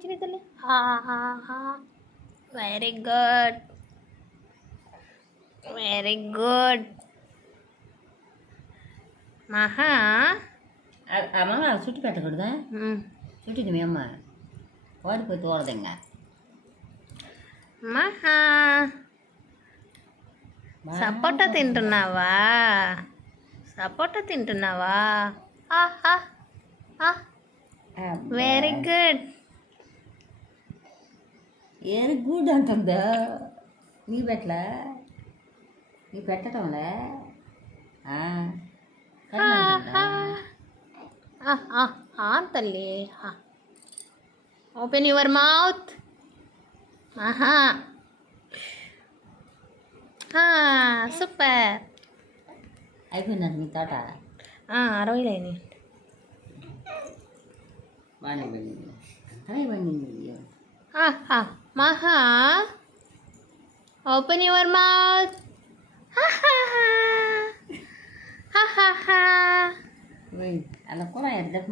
వచ్చినాయి తల్లి. Very good, very good. మహా అమ్మ చుట్టు పెట్టకూడదా? చుట్టింది మీ అమ్మ వాడిపోయి తోడదు ఇంకా. మహా సపోటా తింటున్నావా? సపోటా తింటున్నావా? వెరీ గుడ్, వెరీ గుడ్ అంటుందా? నీ పెట్టలా? నీ పెట్టడంలే. తల్లి. Open your mouth. మహా సూపర్. అయిపోయిందంట మీ తోట? 60 అయినాయి. బాగానే పండింది, అంతనే పండింది. మహా ఓపెన్ యువర్ మౌత్. అలా కూడా ఎద్దకు.